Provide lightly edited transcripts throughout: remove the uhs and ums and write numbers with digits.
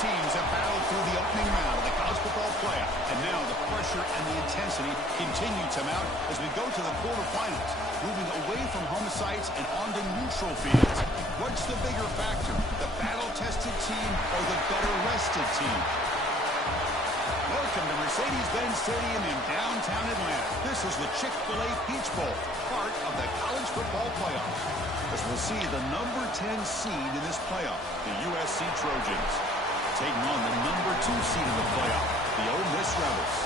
teams have battled through the opening round of the college football playoff, and now the pressure and the intensity continue to mount as we go to the quarterfinals, moving away from home sites and onto neutral fields. What's the bigger factor, the battle-tested team or the better-rested team? Welcome to Mercedes-Benz Stadium in downtown Atlanta. This is the Chick-fil-A Peach Bowl, part of the college football playoff. As we'll see the number 10 seed in this playoff, the USC Trojans, taking on the number 2 seed in the playoff, the Ole Miss Rebels.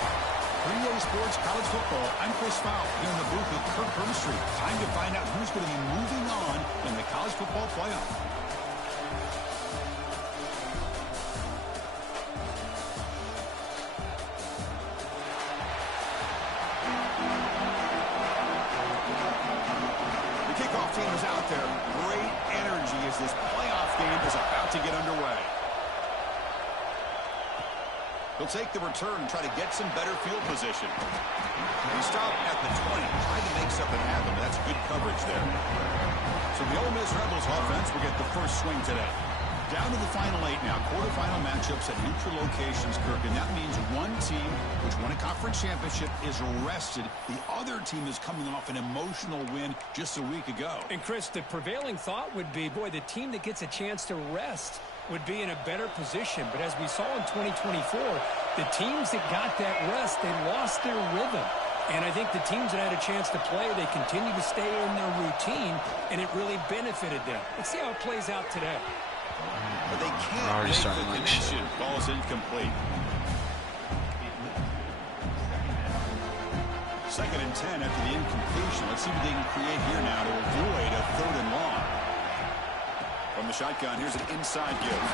3A Sports College Football, I'm Chris Fowle, here in the booth with Kirk Hermstreet. Time to find out who's going to be moving on in the college football playoff. Team is out there. Great energy as this playoff game is about to get underway. He'll take the return and try to get some better field position. He stopped at the 20, trying to make something happen. That's good coverage there. So the Ole Miss Rebels offense will get the first swing today. Down to the final 8 now. Quarterfinal matchups at neutral locations, Kirk. And that means one team, which won a conference championship, is rested. The other team is coming off an emotional win just a week ago. And, Chris, the prevailing thought would be, boy, the team that gets a chance to rest would be in a better position. But as we saw in 2024, the teams that got that rest, they lost their rhythm. And I think the teams that had a chance to play, they continue to stay in their routine, and it really benefited them. Let's see how it plays out today. But they can't make the connection. Ball's incomplete. 2nd and 10 after the incompletion. Let's see what they can create here now to avoid a 3rd and long. From the shotgun, here's an inside give.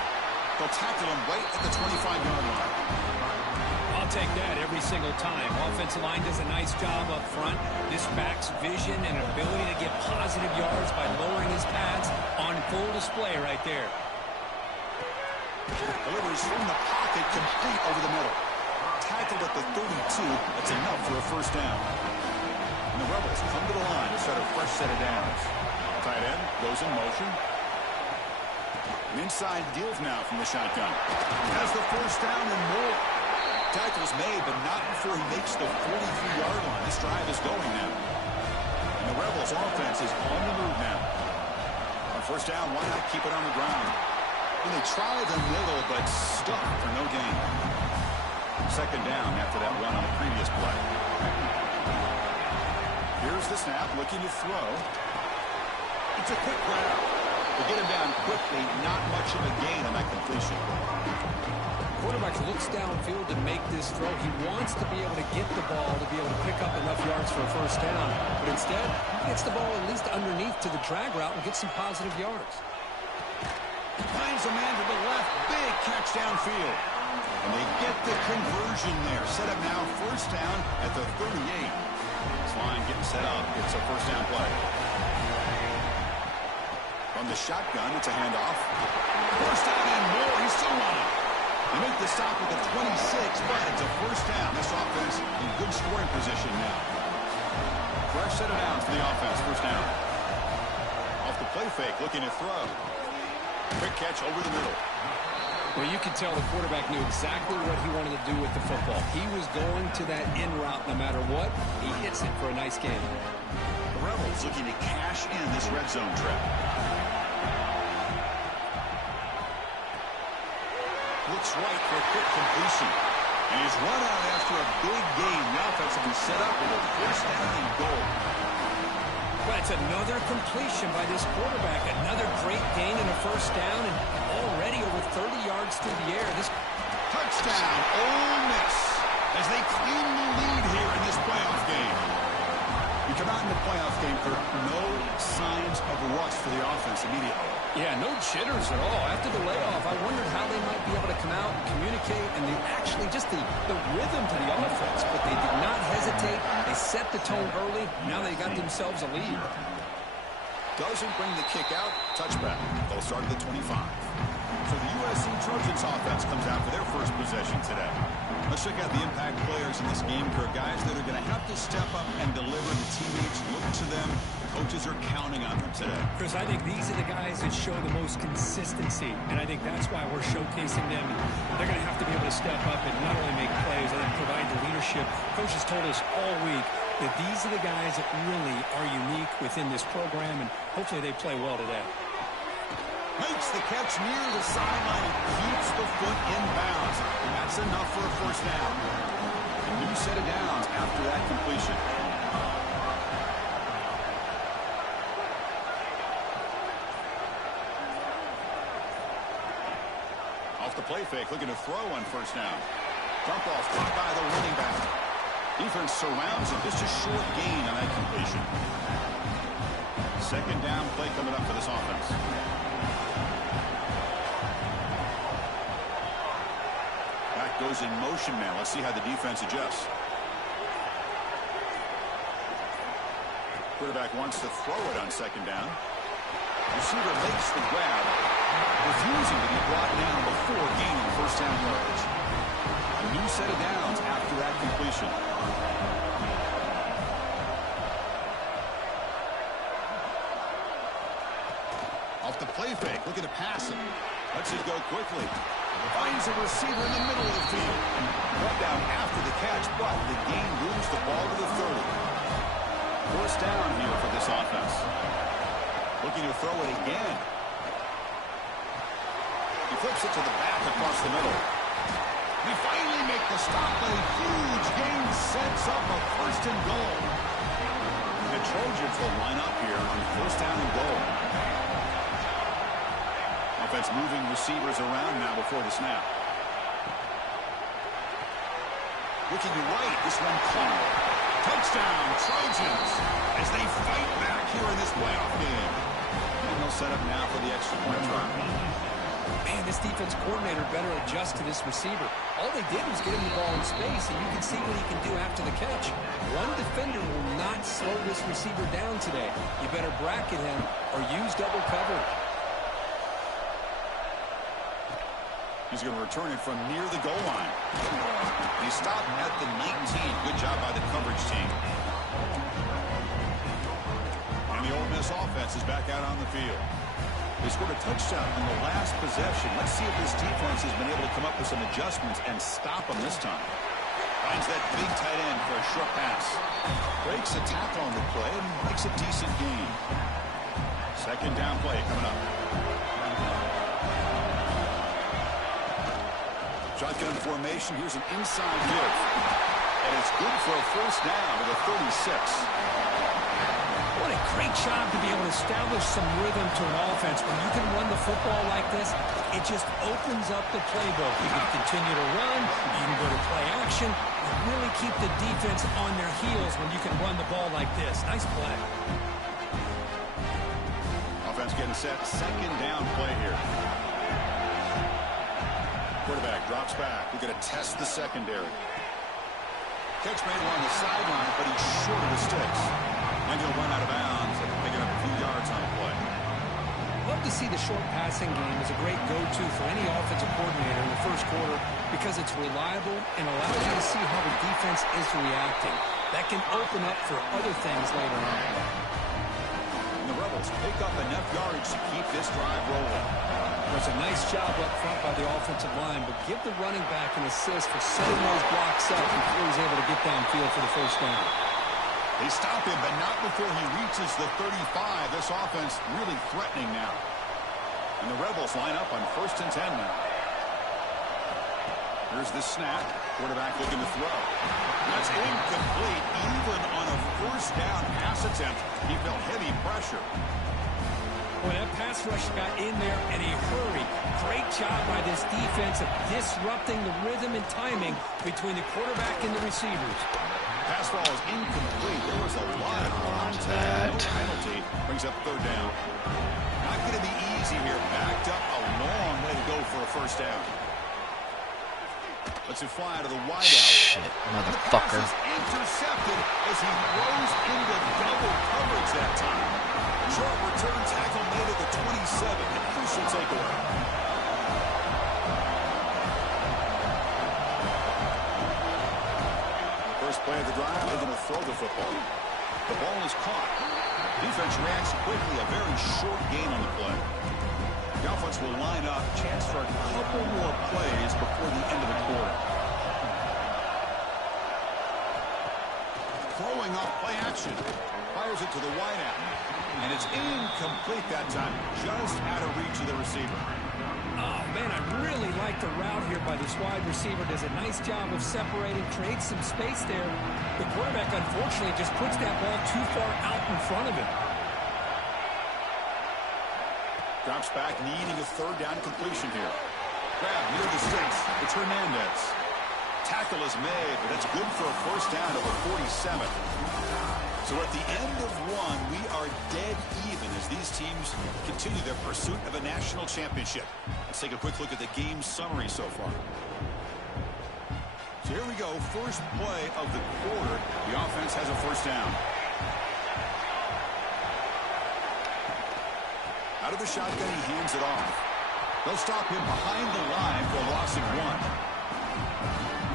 They'll tackle him right at the 25-yard line. I'll take that every single time. Offensive line does a nice job up front. This back's vision and ability to get positive yards by lowering his pads on full display right there. Delivers from the pocket, complete over the middle. Tackled at the 32. That's enough for a first down. And the Rebels come to the line to start a fresh set of downs. Tight end goes in motion. An inside deals now from the shotgun. Has the first down and more. Tackles made, but not before he makes the 43-yard line. This drive is going now. And the Rebels offense is on the move now. On first down, why not keep it on the ground? And they try the middle, but stuck for no gain. 2nd down after that run on the previous play. Here's the snap, looking to throw. It's a quick grab. They get him down quickly, not much of a gain on that completion. Quarterback looks downfield to make this throw. He wants to be able to get the ball to be able to pick up enough yards for a first down. But instead, he gets the ball at least underneath to the drag route and gets some positive yards. Finds a man to the left. Big catch downfield. And they get the conversion there. Set up now, first down at the 38. This line getting set up. It's a first down play. From the shotgun, it's a handoff. First down and more. He's still on it. They make the stop at the 26, but it's a first down. This offense in good scoring position now. Fresh set of downs for the offense. First down. Off the play fake, looking to throw. Quick catch over the middle. Well, you can tell the quarterback knew exactly what he wanted to do with the football. He was going to that in route no matter what. He hits it for a nice gain. The Rebels looking to cash in this red zone trap. Looks right for a quick completion. And he's run out after a big gain. The offense will be set up with a first down and goal. But it's another completion by this quarterback. Another great gain and a first down, and already over 30 yards through the air. This touchdown, Ole Miss, as they claim the lead here in this playoff game. You come out in the playoff game, Kirk, no signs of rust for the offense immediately. Yeah, no jitters at all. After the layoff, I wondered how they might be able to come out and communicate, and actually just the rhythm to the offense. But they did not hesitate. They set the tone early. Now they got themselves a lead. Doesn't bring the kick out. Touchback. They'll start at the 25. So the USC Trojans offense comes out for their first possession today. Let's check out the impact players in this game, Kirk. Guys that are going to have to step up and deliver. The teammates look to them. Coaches are counting on them today. Chris, I think these are the guys that show the most consistency, and I think that's why we're showcasing them. They're going to have to be able to step up and not only make plays, and provide the leadership. Coaches told us all week that these are the guys that really are unique within this program, and hopefully they play well today. Makes the catch near the sideline and keeps the foot in bounds. And that's enough for a first down. A new set of downs after that completion. Off the play fake, looking to throw on first down. Dump off caught by the running back. Defense surrounds him. Just a short gain on that completion. Second down play coming up for this offense. Goes in motion now. Let's see how the defense adjusts. Quarterback wants to throw it on second down. Receiver makes the grab, refusing to be brought down before gaining first down yards. A new set of downs after that completion. Off the play fake, looking to pass him. Lets it go quickly. Finds a receiver in the middle of the field. Brought down after the catch, but the gain moves the ball to the 30. First down here for this offense. Looking to throw it again. He flips it to the back across the middle. We finally make the stop, but a huge gain sets up a first and goal. The Trojans will line up here on first down and goal. Offense moving receivers around now before the snap. Looking right, this one caught. Touchdown, Trojans, as they fight back here in this playoff game. And they'll set up now for the extra point try. Man, this defense coordinator better adjust to this receiver. All they did was get him the ball in space, and you can see what he can do after the catch. One defender will not slow this receiver down today. You better bracket him or use double cover. He's going to return it from near the goal line. He stopped at the 19. Good job by the coverage team. And the Ole Miss offense is back out on the field. They scored a touchdown on the last possession. Let's see if this defense has been able to come up with some adjustments and stop them this time. Finds that big tight end for a short pass. Breaks a tackle on the play and makes a decent gain. Second down play coming up. Shotgun formation. Here's an inside give. And it's good for a first down to the 36. What a great job to be able to establish some rhythm to an offense. When you can run the football like this, it just opens up the playbook. You can continue to run. You can go to play action. And really keep the defense on their heels when you can run the ball like this. Nice play. Offense getting set. Second down play here. Quarterback drops back. We're going to test the secondary. Catch made along the sideline, but he's short of the sticks. And he'll run out of bounds and picking up a few yards on the play. Love to see the short passing game as a great go-to for any offensive coordinator in the first quarter because it's reliable and allows you to see how the defense is reacting. That can open up for other things later on. And the Rebels pick up enough yardage to keep this drive rolling. There's a nice job up front by the offensive line, but give the running back an assist for setting those blocks up before he's able to get downfield for the first down. They stop him, but not before he reaches the 35. This offense really threatening now. And the Rebels line up on 1st and 10 now. Here's the snap. Quarterback looking to throw. That's incomplete. Even on a first down pass attempt, he felt heavy pressure. Well, that pass rush got in there in a hurry. Great job by this defense of disrupting the rhythm and timing between the quarterback and the receivers. Pass ball is incomplete. There was a lot of contact. No penalty. Brings up third down. Not going to be easy here. Backed up a long way to go for a first down. Lets it fly out of the wideout. Shit, motherfucker. The pass is intercepted as he throws into double coverage that time. Short return tackle made at the 27. A crucial takeaway. play of the drive, they're going to throw the football. The ball is caught. Defense reacts quickly. A very short gain on the play. The offense will line up. Chance for a couple more plays before the end of the quarter. Throwing off play action. Fires it to the wideout. And it's incomplete that time. Just out of reach of the receiver. Oh, man, I really like the route here by this wide receiver. Does a nice job of separating, creates some space there. The quarterback, unfortunately, just puts that ball too far out in front of him. Drops back, needing a third down completion here. Grab near the sticks. It's Hernandez. Tackle is made, but that's good for a first down of a 47. So at the end of one, we are dead even as these teams continue their pursuit of a national championship. Let's take a quick look at the game summary so far. So here we go, first play of the quarter. The offense has a first down. Out of the shotgun, he hands it off. They'll stop him behind the line for a loss of 1.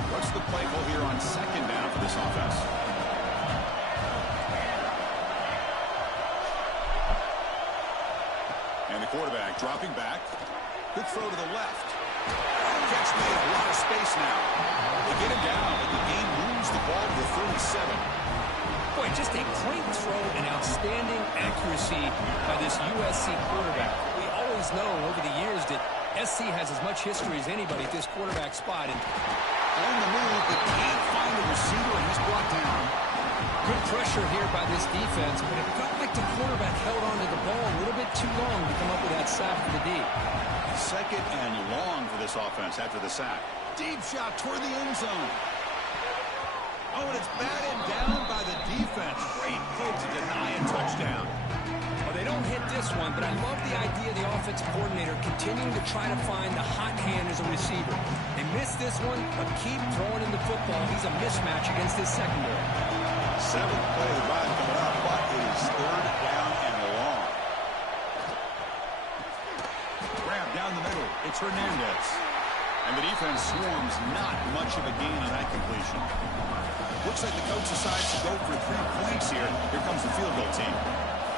What's the play call here on second down for this offense? And the quarterback dropping back. Good throw to the left. Catch made, a lot of space now. They get him down, but the game moves the ball to the 37. Boy, just a great throw and outstanding accuracy by this USC quarterback. We always know over the years that SC has as much history as anybody at this quarterback spot. And on the move, but can't find the receiver, and he's brought down. Good pressure here by this defense, but it felt like the quarterback held on to the ball a little bit too long to come up with that sack for the D. Second and long for this offense after the sack. Deep shot toward the end zone. Oh, and it's batted down by the defense. Great play to deny a touchdown. Well, they don't hit this one, but I love the idea of the offensive coordinator continuing to try to find the hot hand as a receiver. They missed this one, but keep throwing him the football. He's a mismatch against this secondary. Seventh play of the drive coming up, but it is third down and long. Grab down the middle. It's Hernandez. And the defense swarms, not much of a gain on that completion. Looks like the coach decides to go for 3 points here. Here comes the field goal team.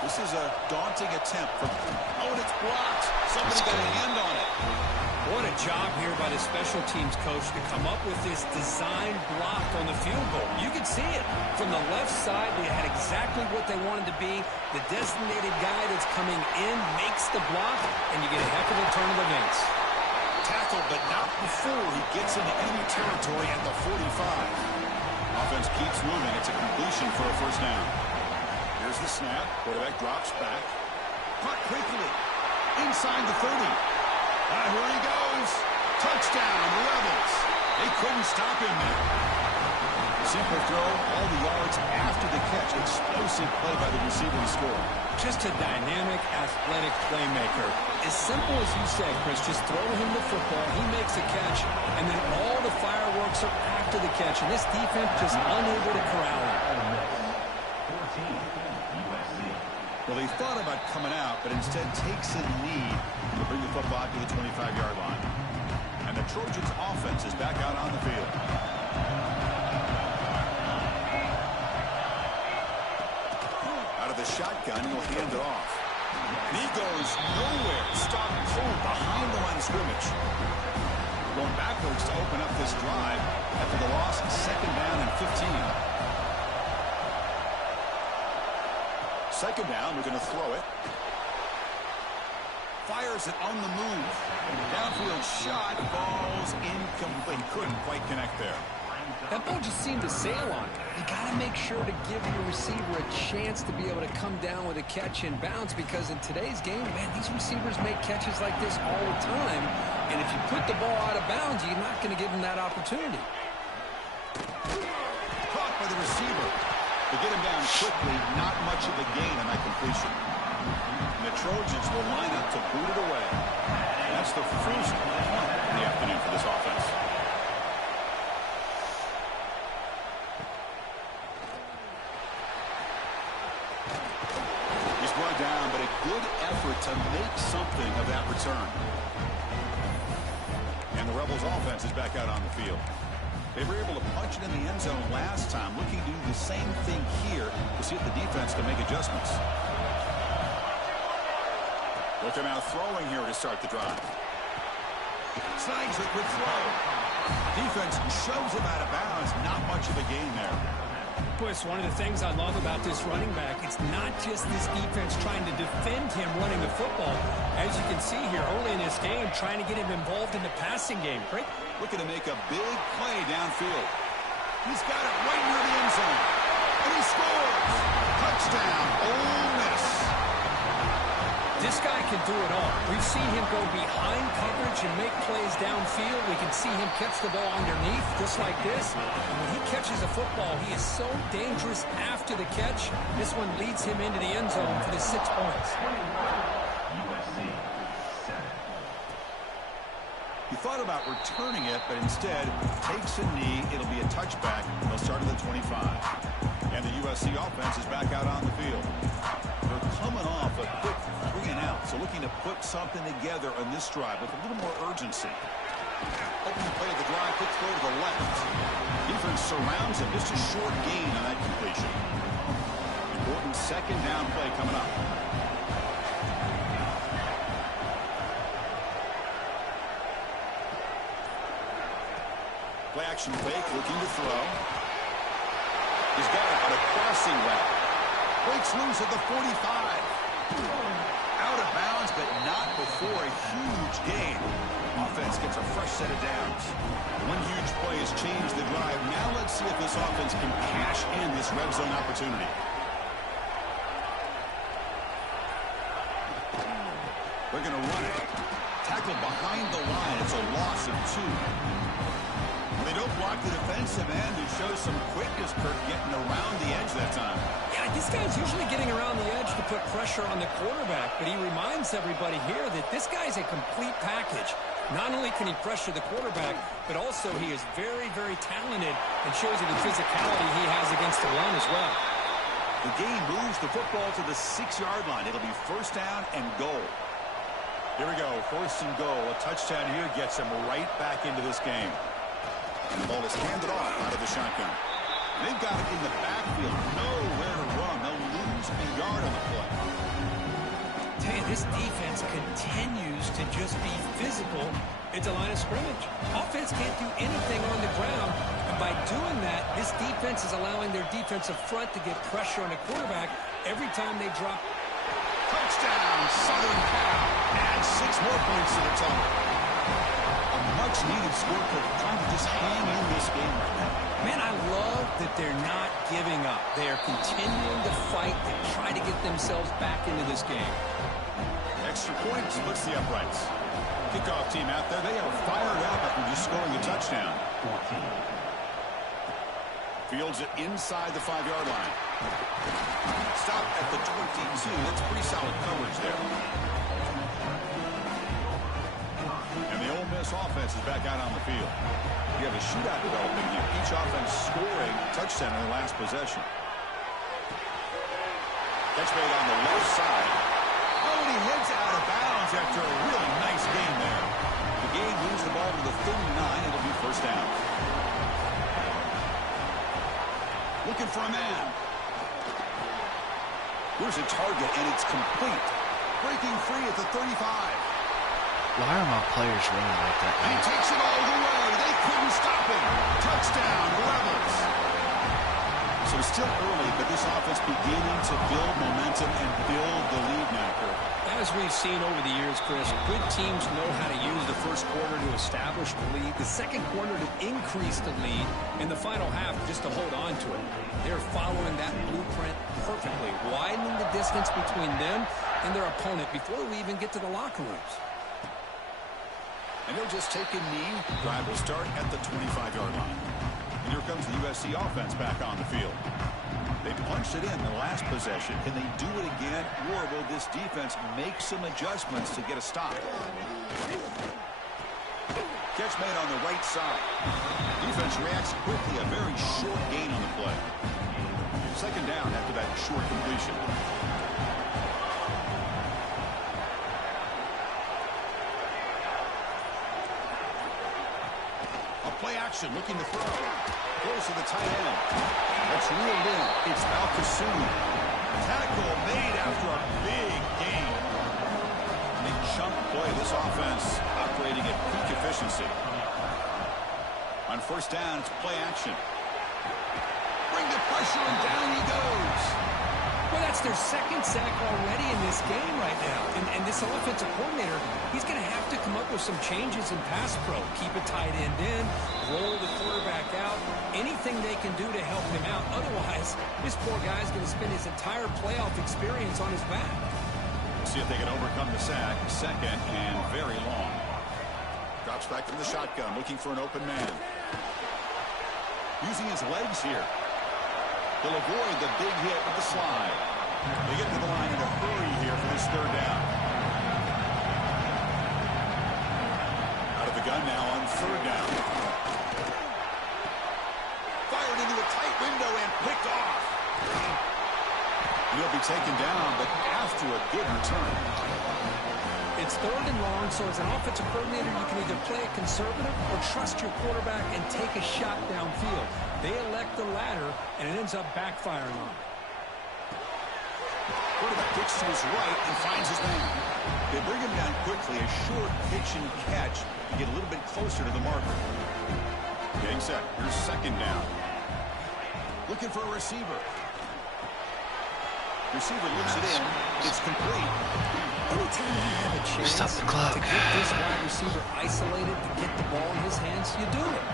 This is a daunting attempt from... Oh, and it's blocked. Somebody got a hand on it. What a job here by the special teams coach to come up with this design block on the field goal. You can see it. From the left side, they had exactly what they wanted to be. The designated guy that's coming in makes the block, and you get a heck of a turn of events. Tackled, but not before he gets into enemy territory at the 45. Offense keeps moving. It's a completion for a first down. Here's the snap. Quarterback drops back. Caught quickly. Inside the 30. Here he goes. Touchdown, Rebels. They couldn't stop him there. Simple throw, all the yards after the catch. Explosive play by the receiver to score. Just a dynamic, athletic playmaker. As simple as you say, Chris, just throw him the football, he makes a catch, and then all the fireworks are after the catch. And this defense just unable to corral him. Well, they thought about coming out, but instead takes a knee to bring the football to the 25-yard line. And the Trojans' offense is back out on the field. Out of the shotgun, he'll hand it off. And he goes nowhere. Stopped cold behind the line of scrimmage. Going backwards to open up this drive after the loss, second down and 15. Second down, we're going to throw it. Fires it on the move. Downfield shot, falls incomplete. Couldn't quite connect there. That ball just seemed to sail on. You got to make sure to give your receiver a chance to be able to come down with a catch and bounce, because in today's game, man, these receivers make catches like this all the time. And if you put the ball out of bounds, you're not going to give them that opportunity. Caught by the receiver. To get him down quickly, not much of a gain on that completion. And the Trojans will line up to boot it away. And that's the first point in the afternoon for this offense. He's brought down, but a good effort to make something of that return. And the Rebels offense is back out on the field. They were able to punch it in the end zone last time, looking to do the same thing here to see if the defense can make adjustments. Looking out throwing here to start the drive. Snags a quick throw. Defense shoves him out of bounds. Not much of a gain there. Boy, it's one of the things I love about this running back. It's not just this defense trying to defend him running the football. As you can see here early in this game, trying to get him involved in the passing game. Great. Looking to make a big play downfield. He's got it right near the end zone. And he scores. Touchdown, Ole Miss. This guy can do it all. We've seen him go behind coverage and make plays downfield. We can see him catch the ball underneath just like this. And when he catches a football, he is so dangerous after the catch. This one leads him into the end zone for the 6 points. He thought about returning it, but instead takes a knee. It'll be a touchback. They'll start at the 25. And the USC offense is back out on the field. They're coming off a quick 3-and-out, so looking to put something together on this drive with a little more urgency. Opening play of the drive, quick throw to the left. Defense surrounds him. Just a short gain on that completion. Important second down play coming up. Play action fake, looking to throw. He's got it on a crossing route. Breaks loose at the 45. Out of bounds, but not before a huge gain. Offense gets a fresh set of downs. One huge play has changed the drive. Now let's see if this offense can cash in this red zone opportunity. They're going to run it. Tackle behind the line. It's a loss of 2. They don't block the defensive end, who shows some quickness, Kirk, getting around the edge that time. Yeah, this guy's usually getting around the edge to put pressure on the quarterback, but he reminds everybody here that this guy's a complete package. Not only can he pressure the quarterback, but also he is very, very talented and shows you the physicality he has against the run as well. The game moves the football to the 6-yard line. It'll be first down and goal. Here we go, first and goal. A touchdown here gets him right back into this game. And the ball is handed off out of the shotgun. They've got it in the backfield. Nowhere to run. They'll lose a yard on the play. Tell you, this defense continues to just be physical at the line of scrimmage. Offense can't do anything on the ground. And by doing that, this defense is allowing their defensive front to get pressure on the quarterback every time they drop. Touchdown, Southern Cal. Add 6 more points to the total. Much-needed score, trying to just hang in this game right now. Man, I love that they're not giving up. They are continuing to fight to try to get themselves back into this game. Extra point splits the uprights. Kickoff team out there, they are fired up after just scoring a touchdown. Fields it inside the 5-yard line. Stop at the 22. That's pretty solid coverage there. This offense is back out on the field. You have a shootout developing here. Each offense scoring a touchdown in their last possession. Catch made on the left side. Oh, and he heads out of bounds after a really nice game there. The game moves the ball to the 39. It'll be first down. Looking for a man. Here's a target, and it's complete. Breaking free at the 35. Why are my players running like that? And he takes it all the way. They couldn't stop him. Touchdown, Rebels. So it's still early, but this offense beginning to build momentum and build the lead now, Kirk. As we've seen over the years, Chris, good teams know how to use the first quarter to establish the lead, the second quarter to increase the lead, and the final half just to hold on to it. They're following that blueprint perfectly, widening the distance between them and their opponent before we even get to the locker rooms. And they'll just take a knee. Drive will start at the 25-yard line. And here comes the USC offense back on the field. They punched it in the last possession. Can they do it again, or will this defense make some adjustments to get a stop? Catch made on the right side. Defense reacts quickly. A very short gain on the play. Second down after that short completion. Play action, looking to throw. Throws to the tight end. That's reeled in. It's Al-Kassoum. Tackle made after a big gain. Big chunk play. This offense operating at peak efficiency. On first down, it's play action. Bring the pressure, and down he goes. Well, that's their second sack already in this game right now. And this offensive coordinator, he's going to have to come up with some changes in pass pro. Keep a tight end in, roll the quarterback out, anything they can do to help him out. Otherwise, this poor guy's going to spend his entire playoff experience on his back. See if they can overcome the sack. Second and very long. Drops back from the shotgun, looking for an open man. Using his legs here. He'll avoid the big hit with the slide. They get to the line in a hurry here for this third down. Out of the gun now on third down. Fired into a tight window and picked off. He'll be taken down, but after a good return. It's third and long, so as an offensive coordinator, you can either play it conservative or trust your quarterback and take a shot downfield. They elect the latter, and it ends up backfiring on them. Quarterback kicks to his right and finds his man. They bring him down quickly, a short pitch and catch to get a little bit closer to the marker. Getting set. Here's second down. Looking for a receiver. Receiver looks it in. It's complete. Anytime you have a chance Stop the clock. to get this wide receiver isolated, to get the ball in his hands, you do it.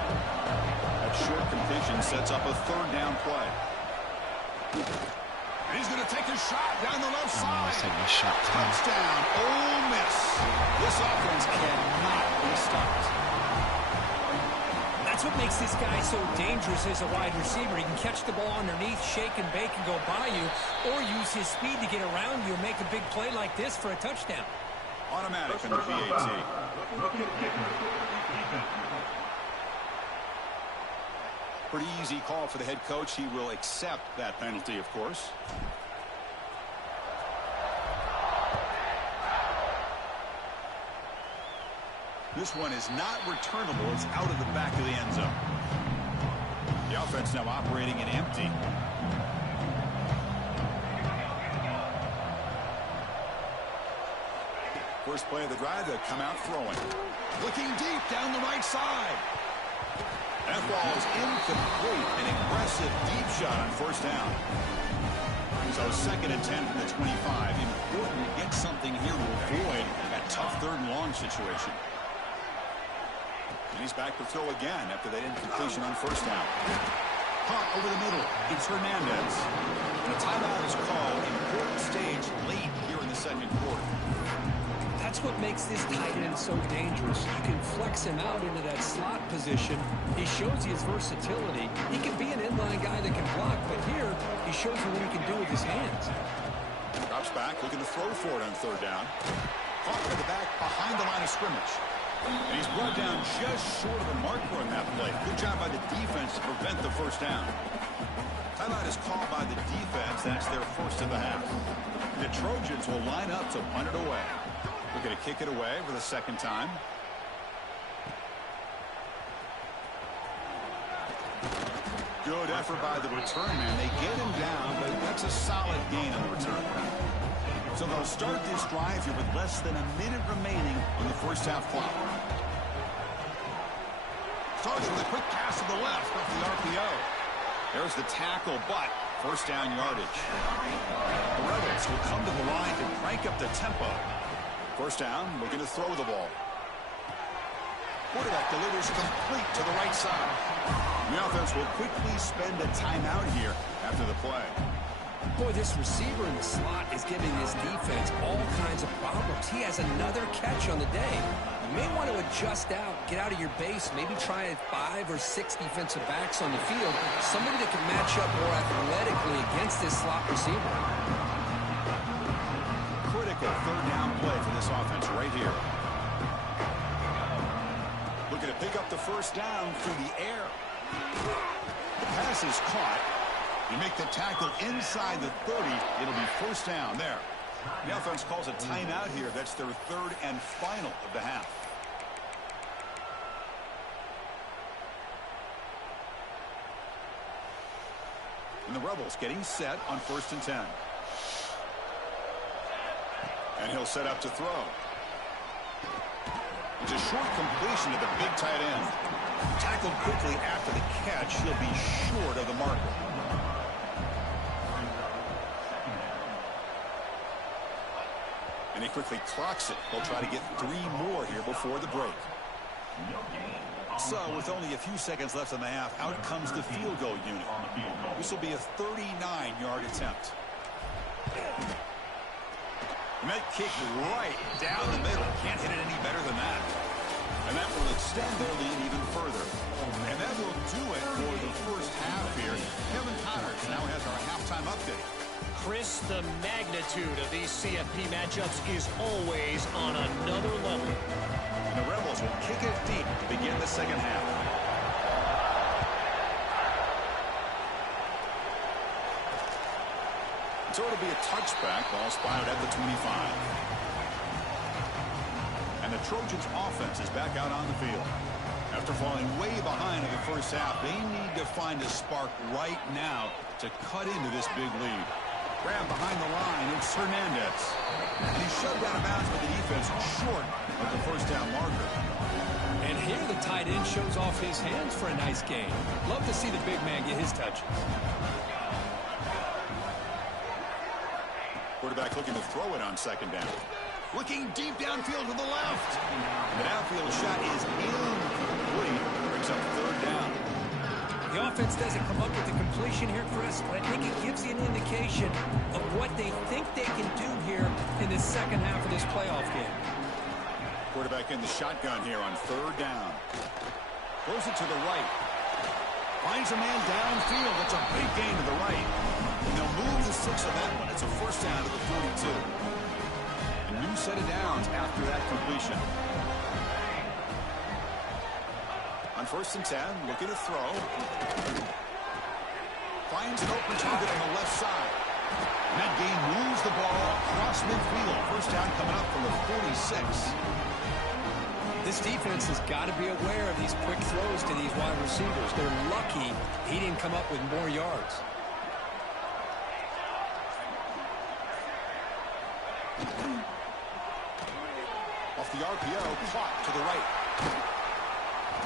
That short completion sets up a third down play. He's going to take a shot down the left side. He's taking a shot. Touchdown, Ole Miss. This offense cannot be stopped. That's what makes this guy so dangerous as a wide receiver. He can catch the ball underneath, shake and bake and go by you, or use his speed to get around you and make a big play like this for a touchdown. Automatic in the PAT. Pretty easy call for the head coach. He will accept that penalty, of course. This one is not returnable. It's out of the back of the end zone. The offense now operating in empty. First play of the drive, they'll come out throwing. Looking deep down the right side. That ball is incomplete. An aggressive deep shot on first down. So second and 10 from the 25. Important to get something here to avoid that tough third and long situation. And he's back to throw again after that incompletion on first down. Caught over the middle. It's Hernandez. And a timeout is called. Important stage late here in the second quarter. That's what makes this tight end so dangerous. You can flex him out into that slot position. He shows you his versatility. He can be an inline guy that can block, but here he shows you what he can do with his hands. Drops back, looking to throw for it on third down. Caught by the back behind the line of scrimmage. And he's brought down just short of the marker on that play. Good job by the defense to prevent the first down. Timeout is called by the defense. That's their first of the half. The Trojans will line up to punt it away. We're going to kick it away for the second time. Good effort by the return man. They get him down, but that's a solid gain on the return. So they'll start this drive here with less than a minute remaining on the first half clock. Starts with a quick pass to the left off the RPO. There's the tackle, but first down yardage. The Rebels will come to the line to crank up the tempo. First down, looking to throw the ball. Quarterback delivers complete to the right side. The offense will quickly spend a timeout here after the play. Boy, this receiver in the slot is giving this defense all kinds of problems. He has another catch on the day. You may want to adjust out, get out of your base, maybe try 5 or 6 defensive backs on the field. Somebody that can match up more athletically against this slot receiver. Critical third down play for this offense right here. Looking to pick up the first down through the air. The pass is caught. You make the tackle inside the 30. It'll be first down there. The offense calls a timeout here. That's their third and final of the half. And the Rebels getting set on 1st and 10. And he'll set up to throw. It's a short completion to the big tight end. Tackled quickly after the catch. He'll be short of the marker. And he quickly clocks it. He'll try to get 3 more here before the break. So with only a few seconds left in the half, out comes the field goal unit. This will be a 39-yard attempt. And that kick right down the middle. Can't hit it any better than that. And that will extend their lead even further. And that will do it for the first half here. Kevin Connors now has our halftime update. Chris, the magnitude of these CFP matchups is always on another level. And the Rebels will kick it deep to begin the second half. So it'll be a touchback. Ball spotted at the 25. And the Trojans offense is back out on the field. After falling way behind in the first half, they need to find a spark right now to cut into this big lead. Grab behind the line, it's Hernandez. And he's shoved out of bounds by the defense short of the first down marker. And here the tight end shows off his hands for a nice gain. Love to see the big man get his touches. Quarterback looking to throw it on 2nd down. Looking deep downfield to the left. The downfield shot is incomplete. Brings up 3rd down. The offense doesn't come up with the completion here, Chris, but I think it gives you an indication of what they think they can do here in the second half of this playoff game. Quarterback in the shotgun here on 3rd down. Throws it to the right. Finds a man downfield. That's a big gain to the right. And they'll move the 6 on that one. It's a 1st down to the 42. A new set of downs after that completion. On 1st and 10, looking to throw. Finds an open target on the left side. And that gain moves the ball across midfield. 1st down coming up from the 46. This defense has got to be aware of these quick throws to these wide receivers. They're lucky he didn't come up with more yards. Off the RPO, clock to the right.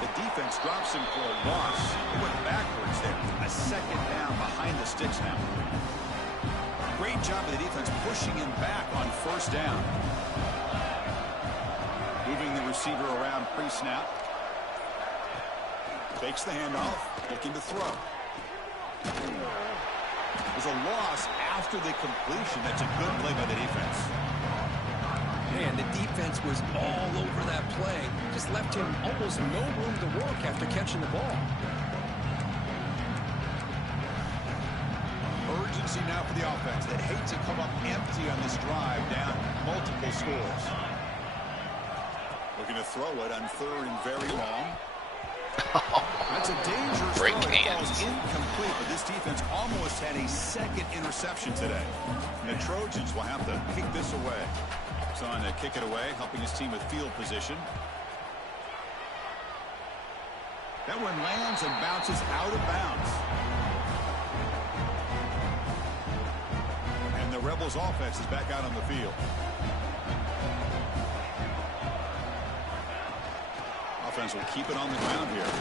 The defense drops him for a loss. He went backwards there. A 2nd down behind the sticks now. Great job of the defense pushing him back on 1st down. Moving the receiver around pre-snap. Takes the handoff. Looking to throw. There's a loss after the completion. That's a good play by the defense. Man, the defense was all over that play. Just left him almost no room to work after catching the ball. Urgency now for the offense. They hate to come up empty on this drive, down multiple scores. Looking to throw it on 3rd and very long. That's a dangerous throw. It falls incomplete, but this defense almost had a 2nd interception today. And the Trojans will have to kick this away. So on to kick it away, helping his team with field position. That one lands and bounces out of bounds. And the Rebels offense is back out on the field. Offense will keep it on the ground here.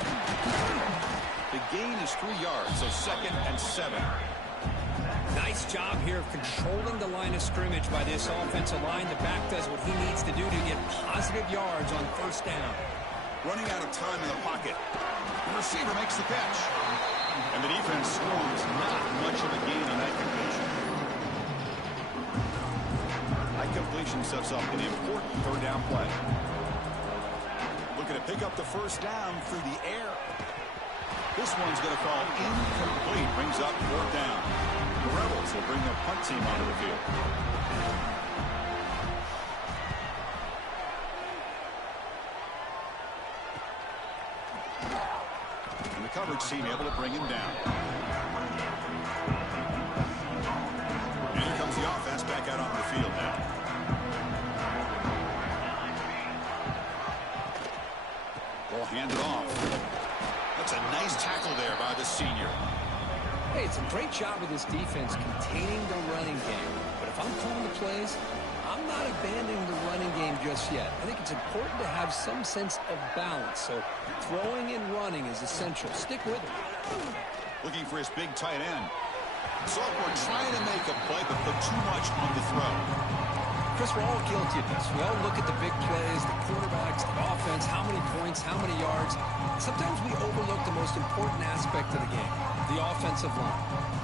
The gain is 3 yards, so 2nd and 7. Nice job here of controlling the line of scrimmage by this offensive line. The back does what he needs to do to get positive yards on 1st down. Running out of time in the pocket. The receiver makes the catch. And the defense swarms. Not much of a gain on that completion. That completion sets up an important 3rd down play. Looking to pick up the 1st down through the air. This one's going to fall incomplete. Brings up 4th down. The Rebels will bring their punt team onto the field. And the coverage team able to bring him down. And here comes the offense back out on the field now. Ball handed off. That's a nice tackle there by the senior. Hey, it's a great job of this defense containing the running game. But if I'm calling the plays, I'm not abandoning the running game just yet. I think it's important to have some sense of balance. So throwing and running is essential. Stick with it. Looking for his big tight end. Sophomore trying to make a play, but put too much on the throw. Chris, we're all guilty of this. We all look at the big plays, the quarterbacks, the offense, how many points, how many yards. Sometimes we overlook the most important aspect of the game, the offensive line.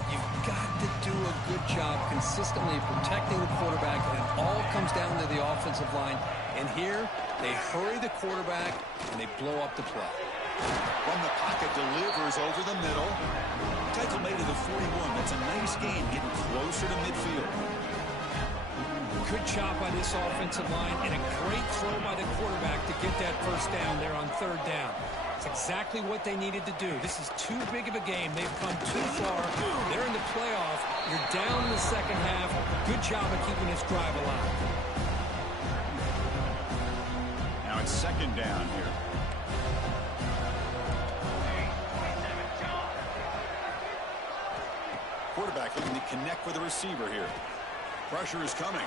You've got to do a good job consistently protecting the quarterback, and it all comes down to the offensive line. And here, they hurry the quarterback, and they blow up the play. From the pocket, delivers over the middle. Tackle made to the 41. That's a nice gain, getting closer to midfield. Good job by this offensive line, and a great throw by the quarterback to get that first down there on third down. It's exactly what they needed to do. This is too big of a game. They've come too far. They're in the playoff. You're down in the second half. Good job of keeping this drive alive. Now it's second down here. Quarterback looking to connect with the receiver here. Pressure is coming.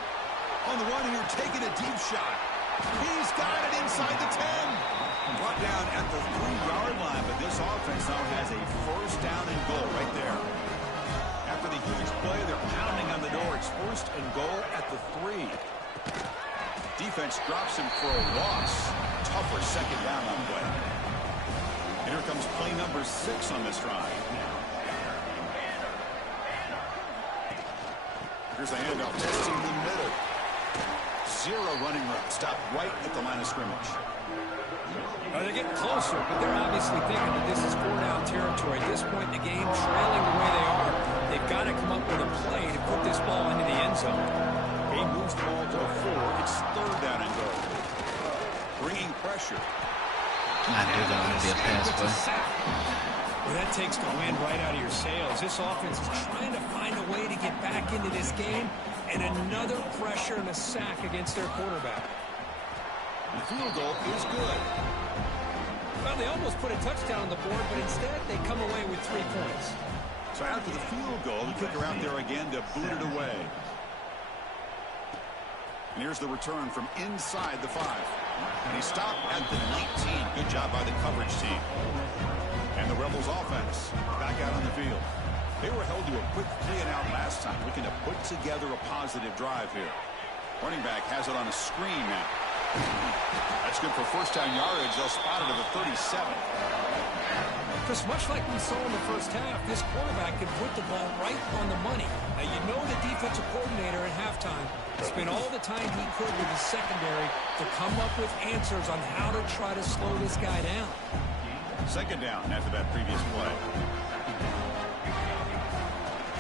On the run here, taking a deep shot. He's got it inside the 10. Brought down at the 3-yard line, but this offense now has a first down and goal right there. After the huge play, they're pounding on the door. It's first and goal at the 3. Defense drops him for a loss. Tougher second down on play. And here comes play number 6 on this drive. Here's the handoff, testing the middle. 0 running route. Stop right at the line of scrimmage. They're getting closer, but they're obviously thinking that this is 4-down territory. At this point in the game, trailing the way they are, they've got to come up with a play to put this ball into the end zone. He moves the ball to a 4. It's third down and goal. Bringing pressure. I knew that would be a pass play. Well, that takes the wind right out of your sails. This offense is trying to find a way to get back into this game, and another pressure and a sack against their quarterback. The field goal is good. Well, they almost put a touchdown on the board, but instead they come away with 3 points. So after the field goal, the kicker out there again to boot it away. And here's the return from inside the 5. And he stopped at the 19. Good job by the coverage team. And the Rebels offense back out on the field. They were held to a quick 3-and-out last time, looking to put together a positive drive here. Running back has it on a screen now. That's good for first-down yardage. They'll spot it at the 37. Chris, much like we saw in the first half, this quarterback can put the ball right on the money. Now, you know the defensive coordinator at halftime spent all the time he could with his secondary to come up with answers on how to try to slow this guy down. Second down after that previous play.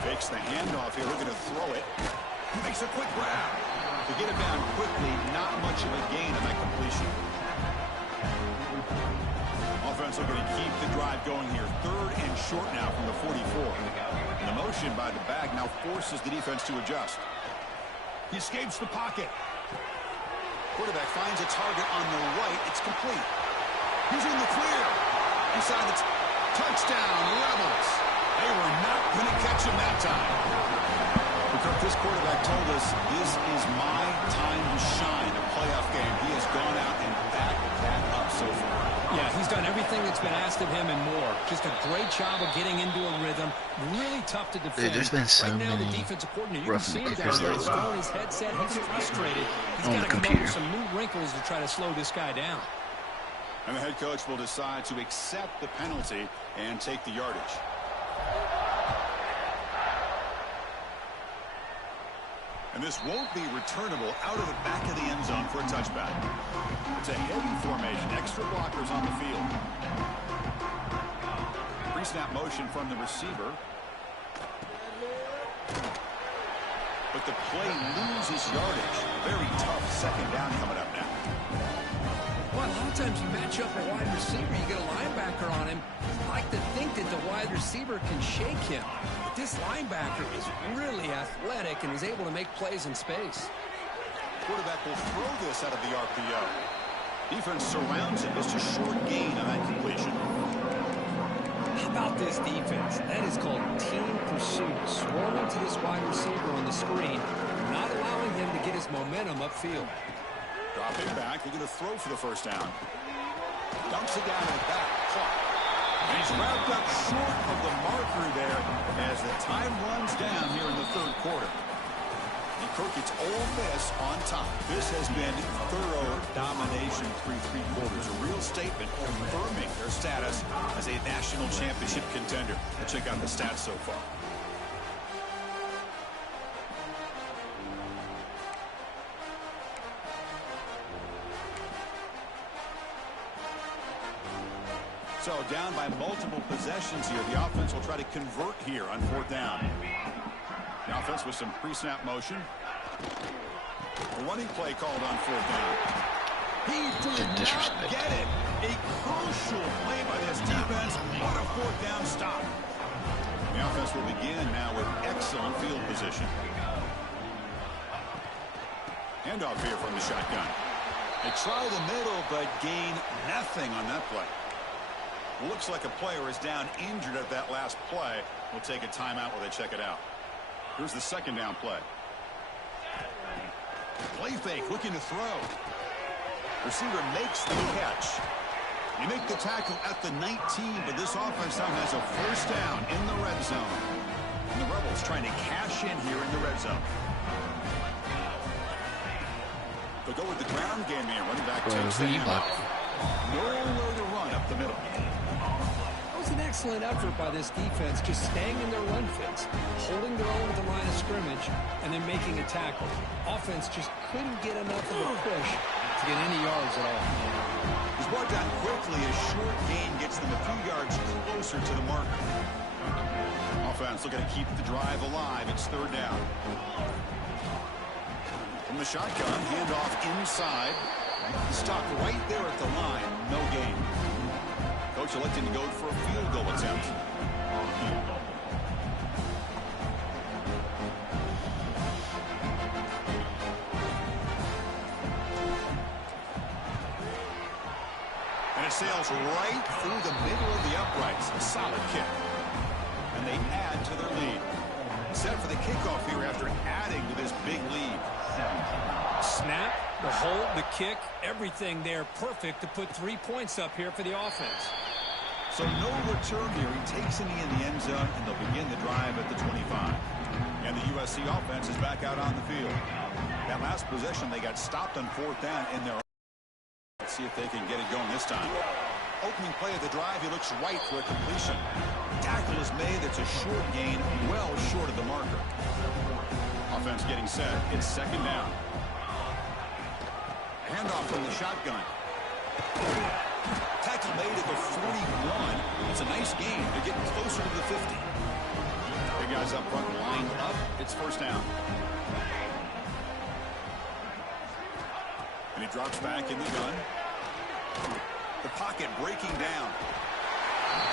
Fakes the handoff here, looking to throw it. Makes a quick grab. To get it down quickly, not much of a gain on that completion. Offense looking to keep the drive going here. Third and short now from the 44. And the motion by the back now forces the defense to adjust. He escapes the pocket. Quarterback finds a target on the right. It's complete. He's in the clear. Inside the touchdown, Rebels. They were not going to catch him that time. Because this quarterback told us this is my time to shine, a playoff game. He has gone out and backed that up so far. Yeah, he's done everything that's been asked of him and more. Just a great job of getting into a rhythm. Really tough to defend. Dude, there's been so right now, many the defensive coordinator, you can roughing see him the down kickers there. He's lately. throwing his headset. He's frustrated. He's On got the to come up computer. with some new wrinkles to try to slow this guy down. And the head coach will decide to accept the penalty and take the yardage. And this won't be returnable out of the back of the end zone for a touchback. It's a heavy formation. Extra blockers on the field. Pre-snap motion from the receiver. But the play loses yardage. Very tough second down coming up now. Well, a lot of times you match up a wide receiver, you get a linebacker on him. I like to think that the wide receiver can shake him. But this linebacker is really athletic and is able to make plays in space. Quarterback will throw this out of the RPO. Defense surrounds him. Just a short gain on that completion. How about this defense? That is called team pursuit. Swarming to this wide receiver on the screen, not allowing him to get his momentum upfield. Dropping back, looking to throw for the first down. Dumps it down in the back. Caught. And he's wrapped up short of the marker there as the time runs down here in the third quarter. And Kirk, it's Ole Miss on top. This has been thorough domination through three quarters. A real statement confirming their status as a national championship contender. Let's check out the stats so far. So down by multiple possessions here. The offense will try to convert here on fourth down. The offense with some pre-snap motion. A running play called on fourth down. He did not get it. A crucial play by this defense. What a fourth down stop. The offense will begin now with excellent field position. Handoff here from the shotgun. They try the middle, but gain nothing on that play. Looks like a player is down injured at that last play. We'll take a timeout while they check it out. Here's the second down play. Play fake, looking to throw. Receiver makes the catch. You make the tackle at the 19, but this offense now has a first down in the red zone. And the Rebels trying to cash in here in the red zone. They'll go with the ground game here. Running back takes the handoff. Nowhere to run up the middle. An excellent effort by this defense, just staying in their run fits, holding their own at the line of scrimmage, and then making a tackle. Offense just couldn't get enough of a push to get any yards at all. He's brought down quickly. A short gain gets them a few yards closer to the marker. Offense looking to keep the drive alive. It's third down. From the shotgun, handoff inside. Stopped right there at the line. No gain. Coach electing to go for a field goal attempt. And it sails right through the middle of the uprights. A solid kick. And they add to their lead. Set for the kickoff here after adding to this big lead. Snap, the hold, the kick, everything there perfect to put 3 points up here for the offense. So no return here. He takes it in the end zone, and they'll begin the drive at the 25. And the USC offense is back out on the field. That last possession, they got stopped on fourth down in their. Let's see if they can get it going this time. Opening play of the drive, he looks right for a completion. Tackle is made. It's a short gain, well short of the marker. Offense getting set. It's second down. Handoff from the shotgun. Tackle made at the 41. It's a nice gain. They're getting closer to the 50. Big guys up front lined up. It's first down. And he drops back in the gun. The pocket breaking down.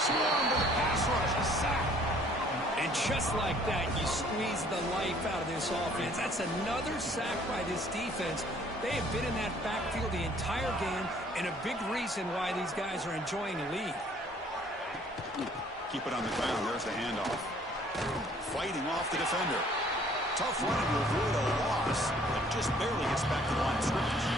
Swarmed with a pass rush. A sack. And just like that, you squeeze the life out of this offense. That's another sack by this defense. They have been in that backfield the entire game, and a big reason why these guys are enjoying a lead. Keep it on the ground. There's the handoff. Fighting off the defender. Tough run to avoid a loss, but just barely gets back to the line of scrimmage.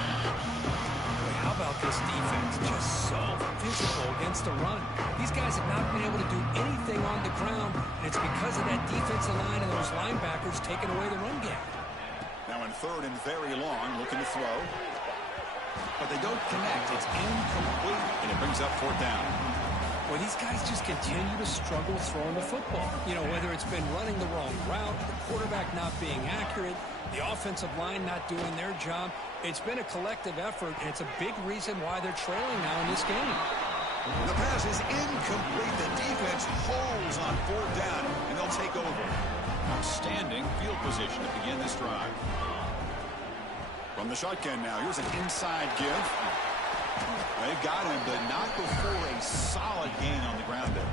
How about this defense? Just so physical against the run. These guys have not been able to do anything on the ground, and it's because of that defensive line and those linebackers taking away the run game. Now in third and very long, looking to throw. But they don't connect. It's incomplete, and it brings up fourth down. Well, these guys just continue to struggle throwing the football. You know, whether it's been running the wrong route, the quarterback not being accurate, the offensive line not doing their job. It's been a collective effort, and it's a big reason why they're trailing now in this game. The pass is incomplete. The defense holds on fourth down, and they'll take over. Outstanding field position to begin this drive. From the shotgun now, here's an inside give. They've got him, but not before a solid gain on the ground there.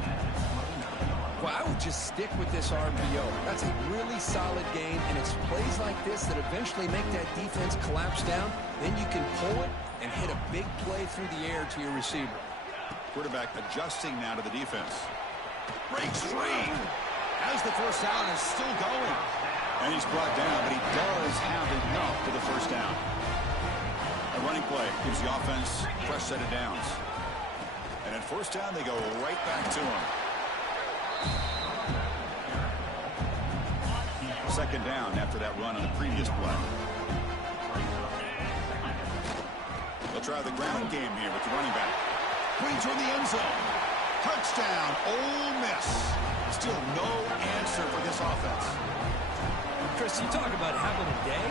Well, I would just stick with this RPO. That's a really solid gain, and it's plays like this that eventually make that defense collapse down. Then you can pull it and hit a big play through the air to your receiver. Quarterback adjusting now to the defense. Breaks free. As the first down is still going. And he's brought down, but he does have enough for the first down. A running play gives the offense a fresh set of downs. And at first down, they go right back to him. Second down after that run on the previous play. They'll try the ground game here with the running back. Putting toward the end zone. Touchdown, Ole Miss. Still no answer for this offense. Chris, you talk about having a day.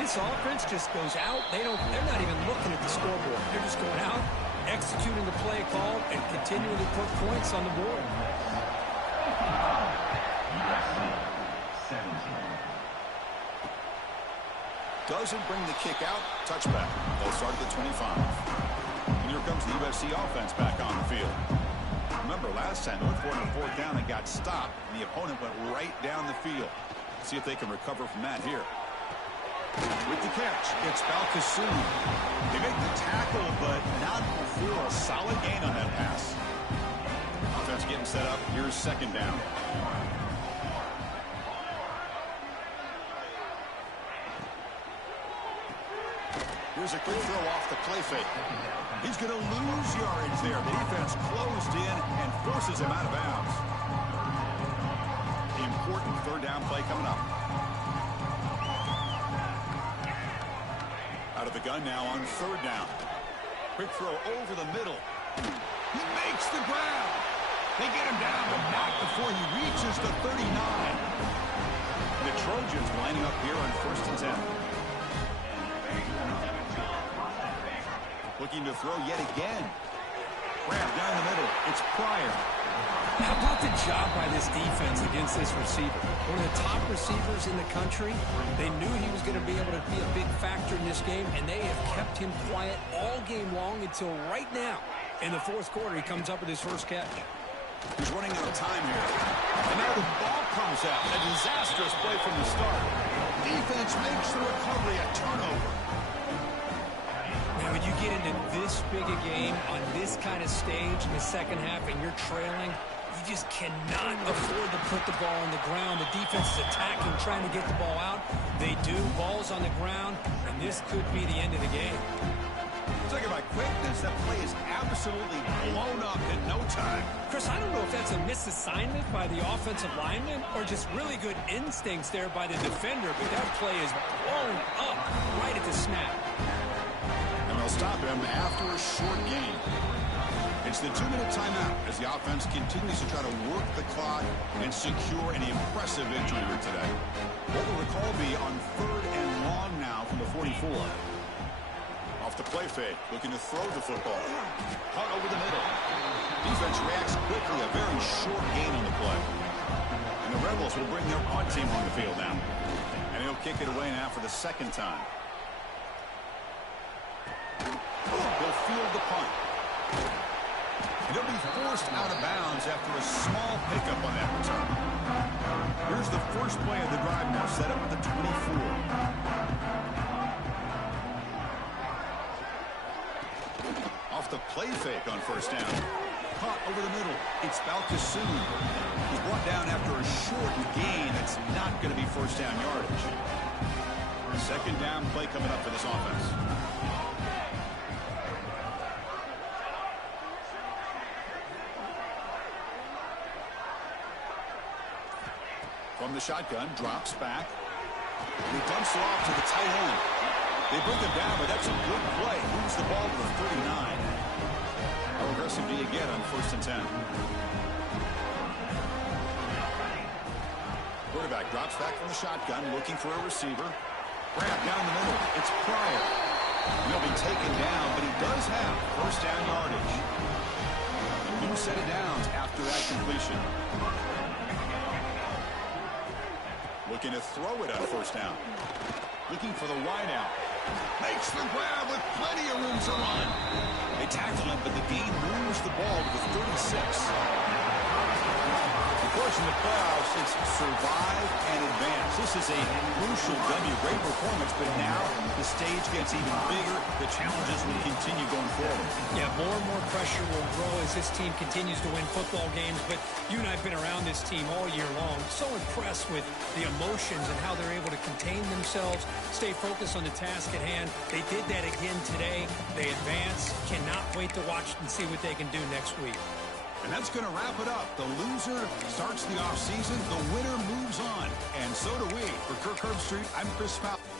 This offense just goes out. They're not even looking at the scoreboard. They're just going out, executing the play call, and continually put points on the board. Doesn't bring the kick out. Touchback. They'll start at the 25. And here comes the USC offense back on the field. Remember, last time they went for it on fourth down and got stopped. And the opponent went right down the field. See if they can recover from that here. With the catch, it's Balkasoon. They make the tackle, but not before a solid gain on that pass. Offense getting set up. Here's second down. Here's a quick throw off the play fake. He's going to lose yardage there. The defense closed in and forces him out of bounds. The important third down play coming up. Out of the gun now on third down. Quick throw over the middle. He makes the grab. They get him down, but not before he reaches the 39. The Trojans lining up here on 1st and 10. Looking to throw yet again. Grab down the middle. It's Pryor. How about the job by this defense against this receiver? One of the top receivers in the country. They knew he was going to be able to be a big factor in this game, and they have kept him quiet all game long until right now. In the fourth quarter, he comes up with his first catch. He's running out of time here. And now the ball comes out. A disastrous play from the start. Defense makes the recovery a turnover. Now, when you get into this big a game on this kind of stage in the second half and you're trailing, you just cannot afford to put the ball on the ground. The defense is attacking, trying to get the ball out. They do. Ball's on the ground, and this could be the end of the game. Talking about quickness, that play is absolutely blown up in no time. Chris, I don't know if that's a misassignment by the offensive lineman or just really good instincts there by the defender, but that play is blown up right at the snap. And they'll stop him after a short gain. It's the 2-minute timeout as the offense continues to try to work the clock and secure an impressive victory here today. What will the call be on 3rd and long now from the 44? Off the play fake, looking to throw the football. Punt over the middle. Defense reacts quickly, a very short gain on the play. And the Rebels will bring their punt team on the field now. And he'll kick it away now for the second time. He'll field the punt. And he'll be forced out of bounds after a small pickup on that return. Here's the first play of the drive now, set up at the 24. Off the play fake on first down. Caught over the middle. It's Balkasoon. He's brought down after a short gain that's not going to be first down yardage. Second down play coming up for this offense. From the shotgun, drops back. He dumps it off to the tight end. They bring him down, but that's a good play. Moves the ball to the 39. How aggressive do you get on 1st and 10? Quarterback drops back from the shotgun, looking for a receiver. Grab down the middle. It's Pryor. He'll be taken down, but he does have first down yardage. A new set of downs after that completion. Looking to throw it on first down. Looking for the wide out. Makes the grab with plenty of room to run. They tackle him, but the gain moves the ball to the 36. course, in the playoffs, it's survive and advance. This is a crucial W. Great performance, but now the stage gets even bigger. The challenges will continue going forward. Yeah, more and more pressure will grow as this team continues to win football games. But you and I have been around this team all year long. So impressed with the emotions and how they're able to contain themselves, stay focused on the task at hand. They did that again today. They advance. Cannot wait to watch and see what they can do next week. And that's going to wrap it up. The loser starts the offseason. The winner moves on. And so do we. For Kirk Herbstreit, I'm Chris Fowler.